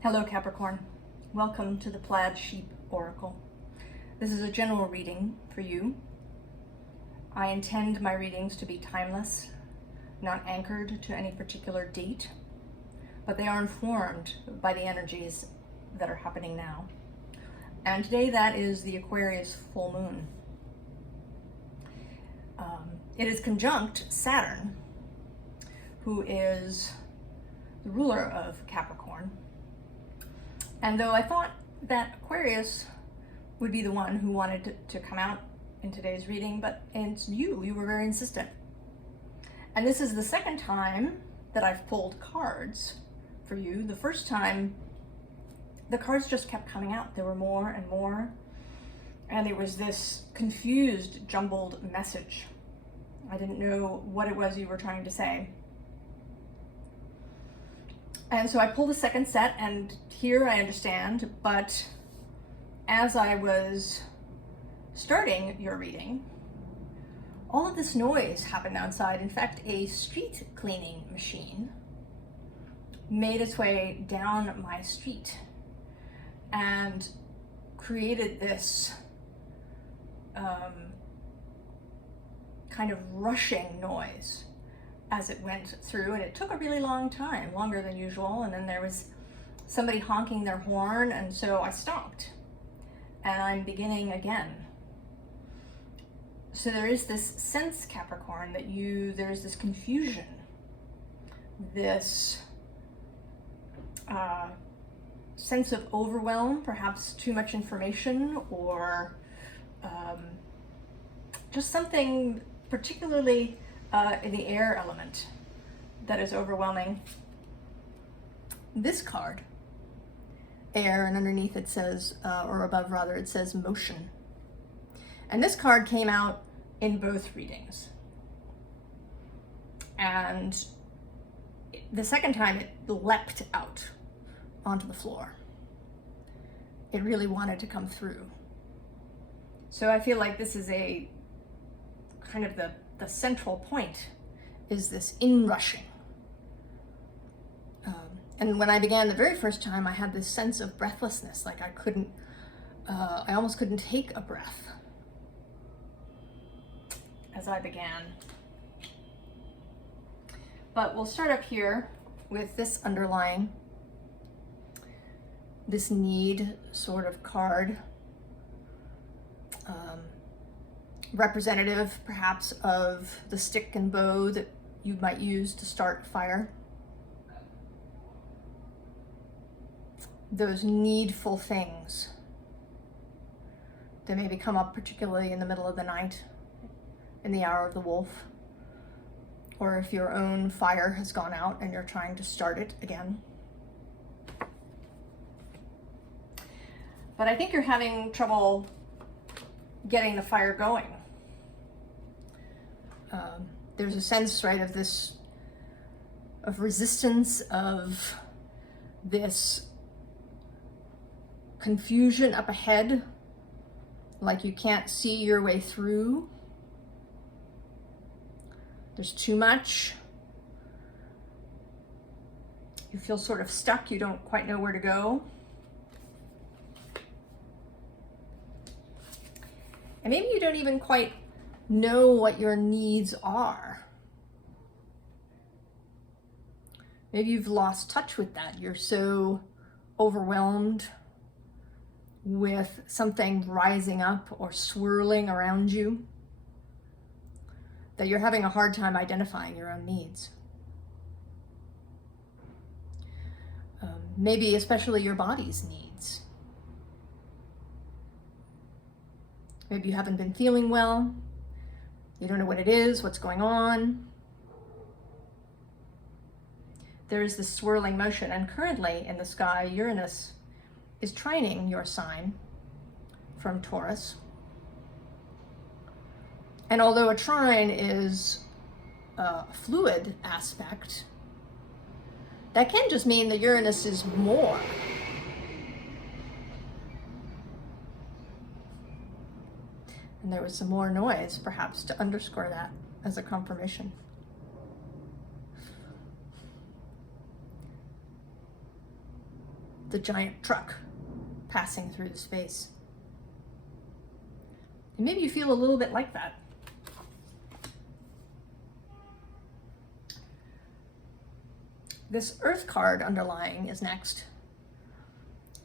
Hello Capricorn, welcome to the Plaid Sheep Oracle. This is a general reading for you. I intend my readings to be timeless, not anchored to any particular date, but they are informed by the energies that are happening now. And today that is the Aquarius full moon. It is conjunct Saturn, who is the ruler of Capricorn. And though I thought that Aquarius would be the one who wanted to come out in today's reading, but it's you were very insistent. And this is the second time that I've pulled cards for you. The first time, the cards just kept coming out. There were more and more. And it was this confused, jumbled message. I didn't know what it was you were trying to say. And so I pulled a second set, and here I understand, but as I was starting your reading, all of this noise happened outside. In fact, a street cleaning machine made its way down my street and created this kind of rushing noise as it went through, and it took a really long time, longer than usual, and then there was somebody honking their horn, and so I stopped, and I'm beginning again. So there is this sense, Capricorn, that there's this confusion, this sense of overwhelm, perhaps too much information, or just something particularly in the air element that is overwhelming. This card, air, and underneath it says, or above rather, it says motion. And this card came out in both readings. And the second time it leapt out onto the floor. It really wanted to come through. So I feel like this is a kind of the central point, is this inrushing. And when I began the very first time, I had this sense of breathlessness, like I almost couldn't take a breath as I began. But we'll start up here with this underlying, this need sort of card. Representative perhaps of the stick and bow that you might use to start fire. Those needful things that maybe come up particularly in the middle of the night, in the hour of the wolf, or if your own fire has gone out and you're trying to start it again. But I think you're having trouble getting the fire going. There's a sense, right, of this, of resistance, of this confusion up ahead, like you can't see your way through. There's too much. You feel sort of stuck. You don't quite know where to go. And maybe you don't even quite know what your needs are. Maybe you've lost touch with that. You're so overwhelmed with something rising up or swirling around you that you're having a hard time identifying your own needs. Maybe especially your body's needs. Maybe you haven't been feeling well. You don't know what it is, what's going on. There is this swirling motion, and currently in the sky, Uranus is trining your sign from Taurus. And although a trine is a fluid aspect, that can just mean that Uranus is more. And there was some more noise, perhaps, to underscore that as a confirmation. the giant truck passing through the space. And maybe you feel a little bit like that. This Earth card underlying is next.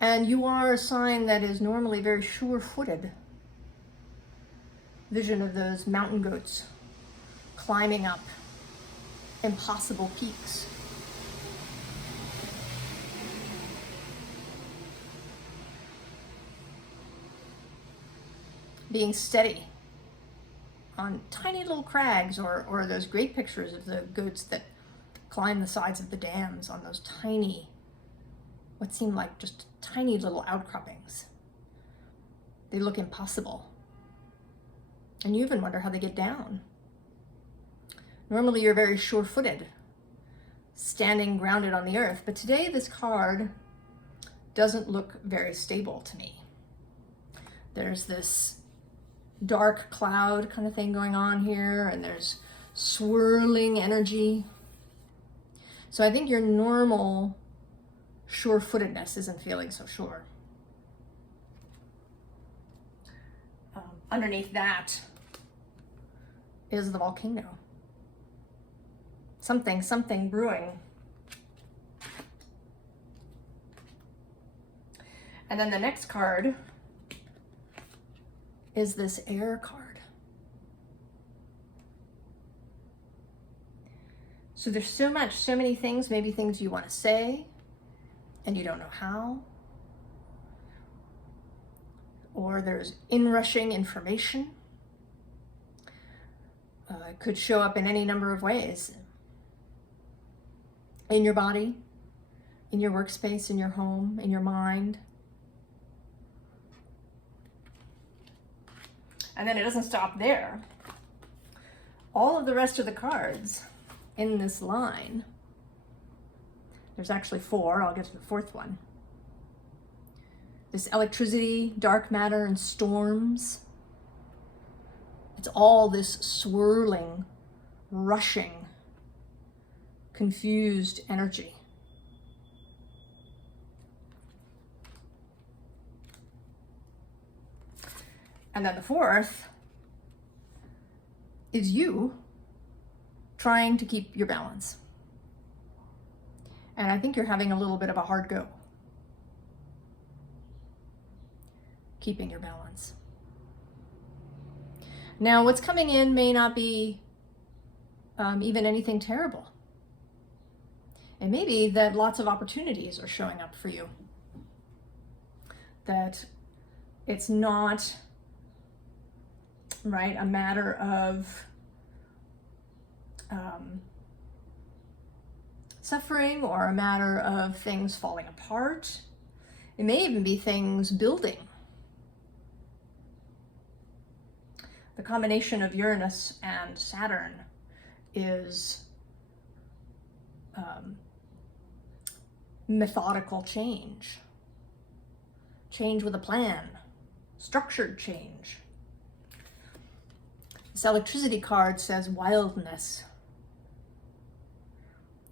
And you are a sign that is normally very sure-footed. Vision of those mountain goats climbing up impossible peaks. Being steady on tiny little crags, or those great pictures of the goats that climb the sides of the dams on those tiny, what seem like just tiny little outcroppings. They look impossible. And you even wonder how they get down. Normally you're very sure-footed, standing grounded on the earth, but today this card doesn't look very stable to me. There's this dark cloud kind of thing going on here, and there's swirling energy. So I think your normal sure-footedness isn't feeling so sure. Underneath that is the volcano. Something brewing. And then the next card is this air card. So there's so many things, maybe things you want to say and you don't know how. Or there's inrushing information. It could show up in any number of ways. In your body, in your workspace, in your home, in your mind. And then it doesn't stop there. All of the rest of the cards in this line, there's actually 4, I'll get to the 4th one. This electricity, dark matter, and storms. It's all this swirling, rushing, confused energy. And then the 4th is you trying to keep your balance. And I think you're having a little bit of a hard go keeping your balance. Now, what's coming in may not be even anything terrible. It may be that lots of opportunities are showing up for you. That it's not, right, a matter of suffering or a matter of things falling apart. It may even be things building. The combination of Uranus and Saturn is methodical change. Change with a plan. Structured change. This electricity card says wildness.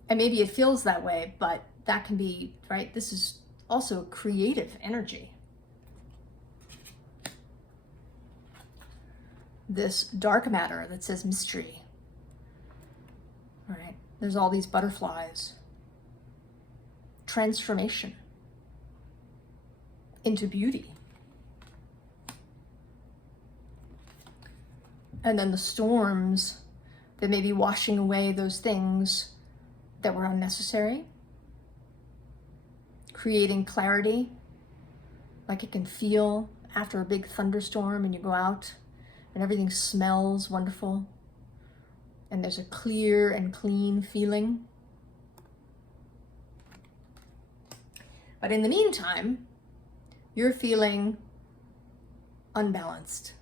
And maybe it feels that way, but that can be, right? This is also creative energy. This dark matter that says mystery. All right, there's all these butterflies. Transformation into beauty. And then the storms that may be washing away those things that were unnecessary. Creating clarity, like it can feel after a big thunderstorm and you go out and everything smells wonderful and there's a clear and clean feeling. But in the meantime, you're feeling unbalanced,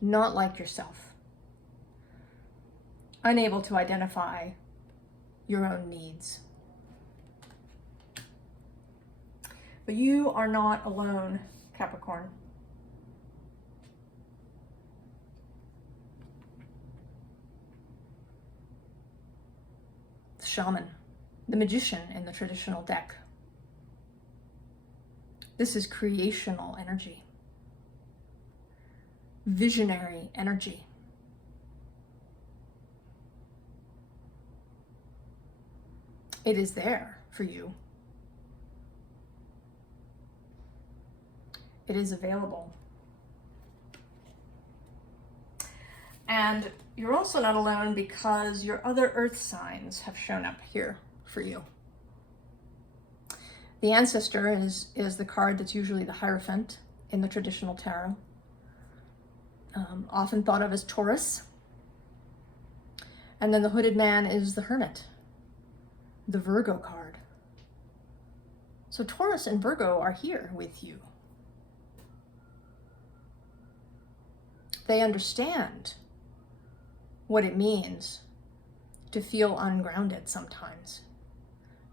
not like yourself, unable to identify your own needs. But you are not alone, Capricorn. The shaman, the magician in the traditional deck. This is creational energy, visionary energy. It is there for you. It is available. And you're also not alone because your other earth signs have shown up here for you. The ancestor is the card that's usually the Hierophant in the traditional tarot. Often thought of as Taurus. And then the hooded man is the Hermit, the Virgo card. So Taurus and Virgo are here with you. They understand what it means to feel ungrounded sometimes,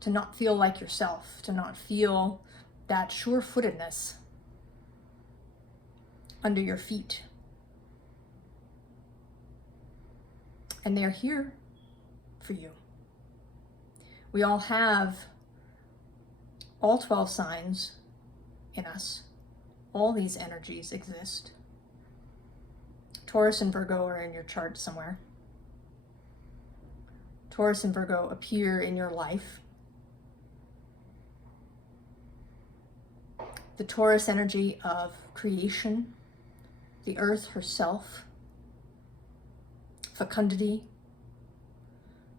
to not feel like yourself, to not feel that sure-footedness under your feet. And they're here for you. We all have all 12 signs in us. All these energies exist. Taurus and Virgo are in your chart somewhere. Taurus and Virgo appear in your life. The Taurus energy of creation, the earth herself, fecundity,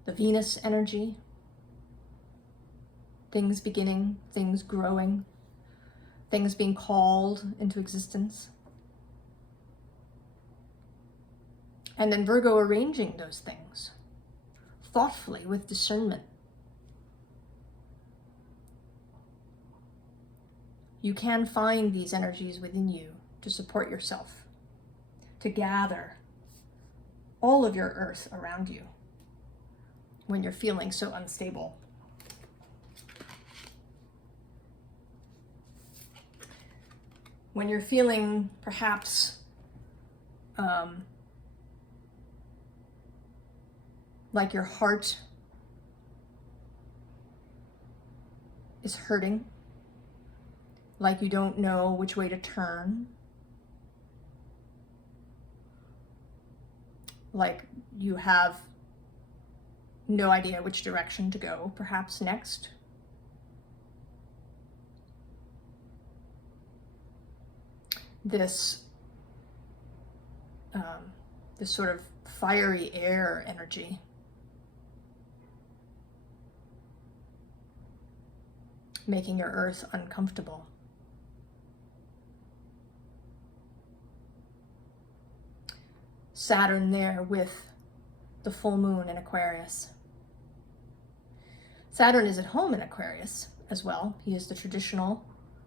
the Venus energy, things beginning, things growing, things being called into existence. And then Virgo arranging those things thoughtfully with discernment. You can find these energies within you to support yourself, to gather all of your earth around you when you're feeling so unstable. When you're feeling perhaps like your heart is hurting, like you don't know which way to turn, like you have no idea which direction to go, perhaps next. This sort of fiery air energy making your earth uncomfortable. Saturn there with the full moon in Aquarius. Saturn is at home in Aquarius as well. He is the traditional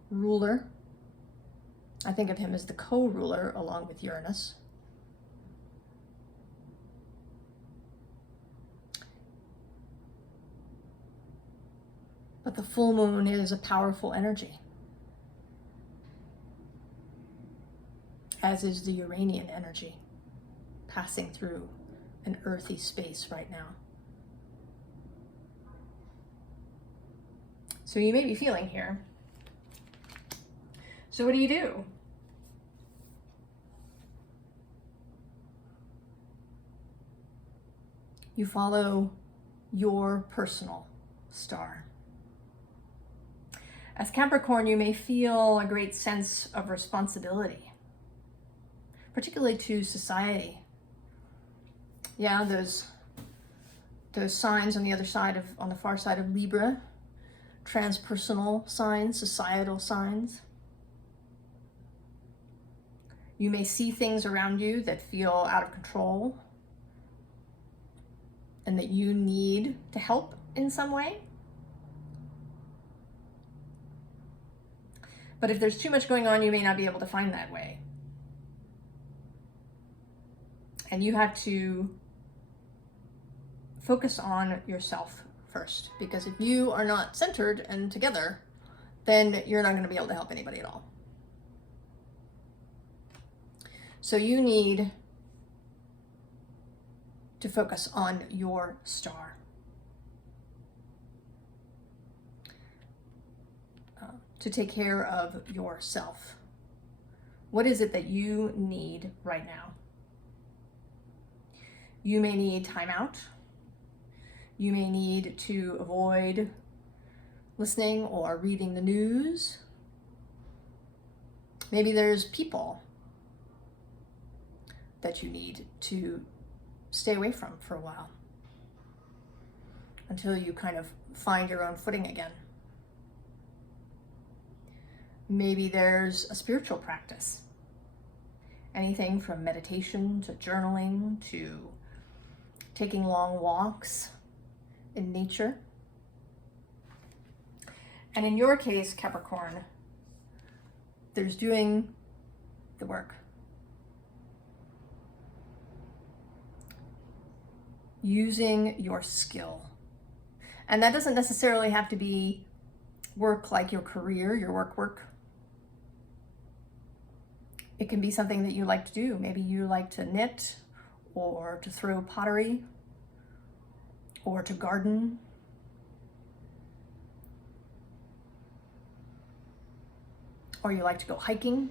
ruler. I think of him as the co-ruler along with Uranus. But the full moon is a powerful energy, as is the Uranian energy passing through an earthy space right now. So you may be feeling here. So what do? You follow your personal star. As Capricorn, you may feel a great sense of responsibility, particularly to society. Yeah, those signs on the other side of, on the far side of Libra, transpersonal signs, societal signs. You may see things around you that feel out of control and that you need to help in some way. But if there's too much going on, you may not be able to find that way. And you have to focus on yourself first, because if you are not centered and together, then you're not going to be able to help anybody at all. So you need to focus on your star. to take care of yourself. What is it that you need right now? You may need time out. You may need to avoid listening or reading the news. Maybe there's people that you need to stay away from for a while until you kind of find your own footing again. Maybe there's a spiritual practice. Anything from meditation to journaling to taking long walks in nature. And in your case, Capricorn, there's doing the work. Using your skill. And that doesn't necessarily have to be work like your career, your work. It can be something that you like to do. Maybe you like to knit or to throw pottery or to garden. Or you like to go hiking,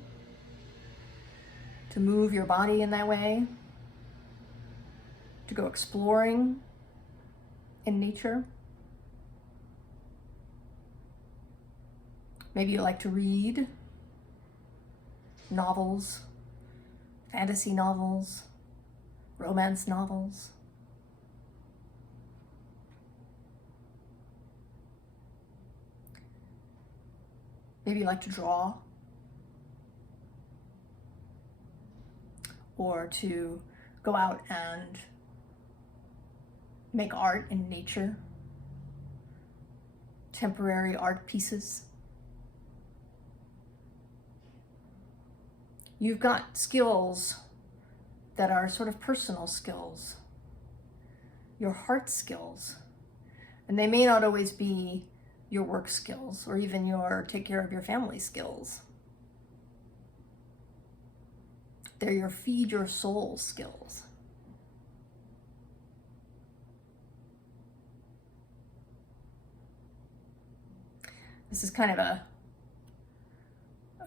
to move your body in that way, to go exploring in nature. Maybe you like to read novels, fantasy novels, romance novels. Maybe you like to draw or to go out and make art in nature, temporary art pieces. You've got skills that are sort of personal skills, your heart skills, and they may not always be your work skills or even your take care of your family skills. They're your feed your soul skills. This is kind of a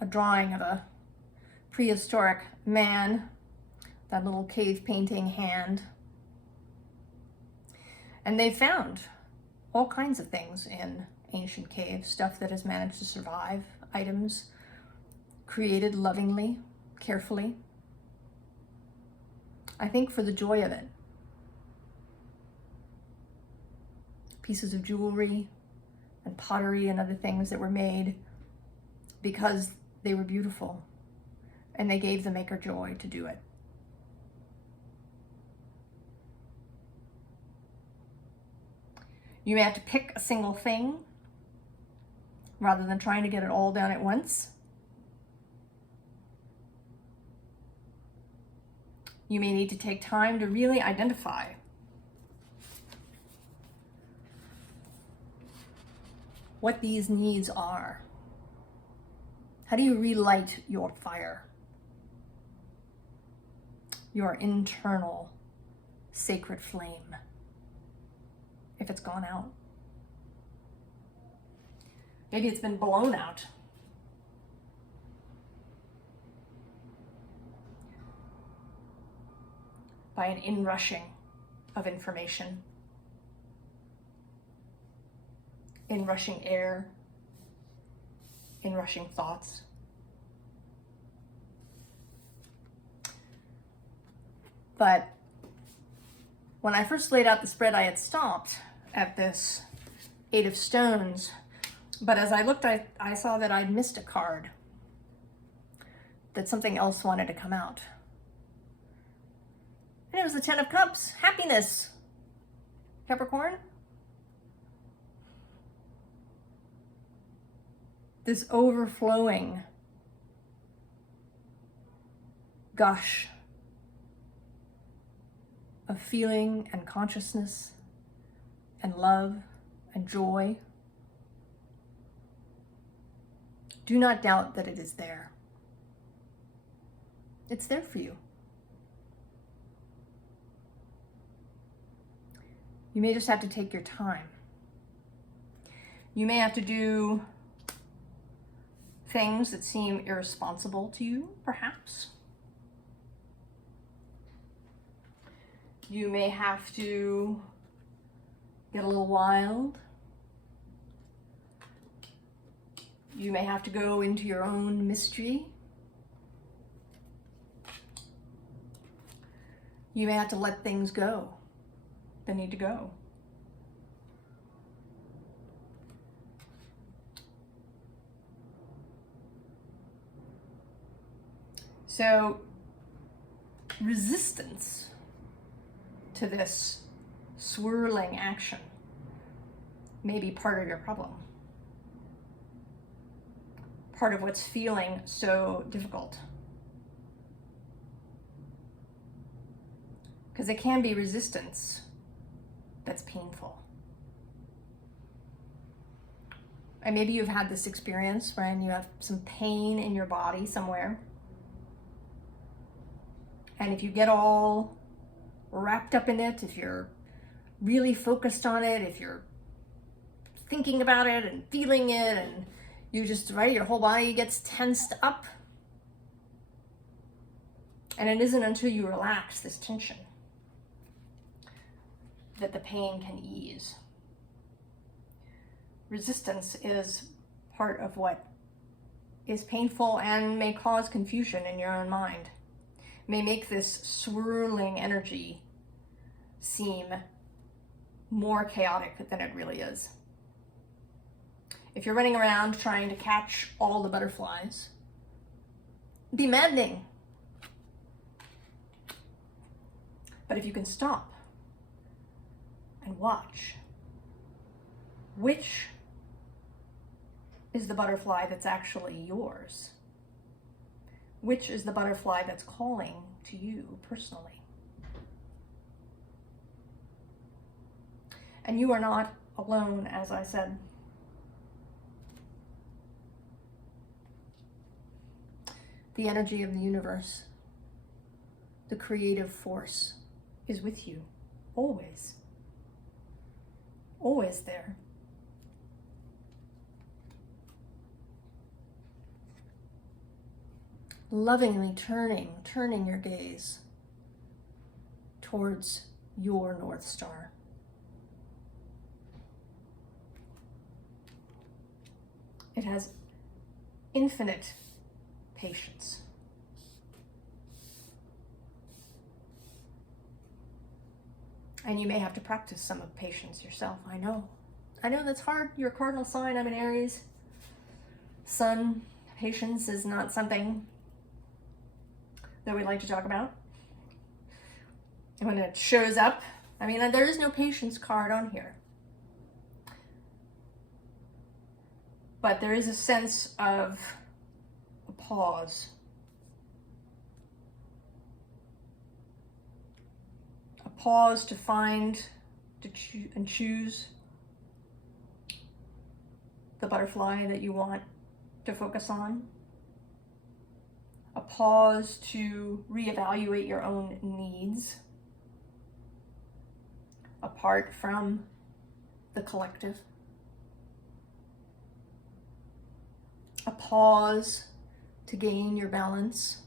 drawing of a prehistoric man, that little cave painting hand. And they found all kinds of things in ancient caves, stuff that has managed to survive, items created lovingly, carefully. I think for the joy of it. Pieces of jewelry and pottery and other things that were made because they were beautiful and they gave the maker joy to do it. You may have to pick a single thing rather than trying to get it all done at once. You may need to take time to really identify what these needs are. How do you relight your fire? Your internal sacred flame, if it's gone out. Maybe it's been blown out. By an inrushing of information, inrushing air, inrushing thoughts. But when I first laid out the spread, I had stopped at this 8 of Stones. But as I looked, I saw that I'd missed a card, that something else wanted to come out. And it was the 10 of Cups, happiness, Capricorn. This overflowing gush of feeling and consciousness and love and joy. Do not doubt that it is there. It's there for you. You may just have to take your time. You may have to do things that seem irresponsible to you, perhaps. You may have to get a little wild. You may have to go into your own mystery. You may have to let things go that need to go. So, resistance to this swirling action may be part of your problem. Part of what's feeling so difficult. Because it can be resistance that's painful. And maybe you've had this experience when you have some pain in your body somewhere. And if you get all wrapped up in it, if you're really focused on it, if you're thinking about it and feeling it, and you just, right, your whole body gets tensed up. And it isn't until you relax this tension that the pain can ease. Resistance is part of what is painful and may cause confusion in your own mind. May make this swirling energy seem more chaotic than it really is. If you're running around trying to catch all the butterflies, demanding. But if you can stop and watch, which is the butterfly that's actually yours? Which is the butterfly that's calling to you personally? And you are not alone, as I said. The energy of the universe, the creative force, is with you, always. Always there. Lovingly turning your gaze towards your North Star. It has infinite patience. And you may have to practice some of patience yourself. I know that's hard. You're a cardinal sign. I'm an Aries. Sun, patience is not something that we like to talk about. And when it shows up, I mean, there is no patience card on here. But there is a sense of a pause. A pause to find and choose the butterfly that you want to focus on. A pause to reevaluate your own needs apart from the collective. A pause to gain your balance.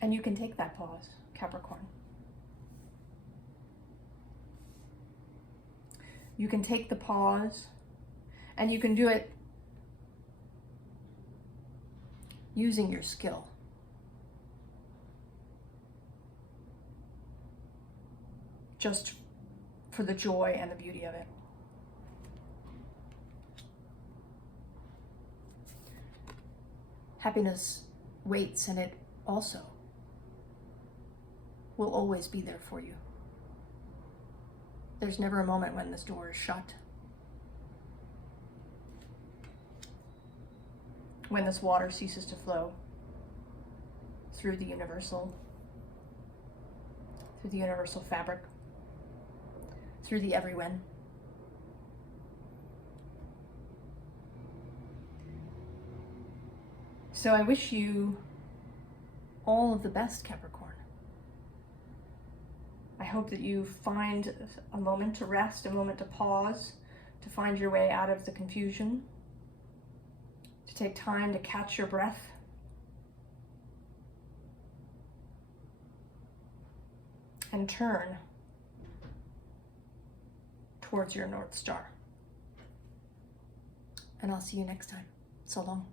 And you can take that pause, Capricorn. You can take the pause, and you can do it using your skill. Just for the joy and the beauty of it. Happiness waits, and it also will always be there for you. There's never a moment when this door is shut. When this water ceases to flow through the universal fabric, through the everyone. So I wish you all of the best, Capricorn. I hope that you find a moment to rest, a moment to pause, to find your way out of the confusion, to take time to catch your breath, and turn towards your North Star. And I'll see you next time. So long.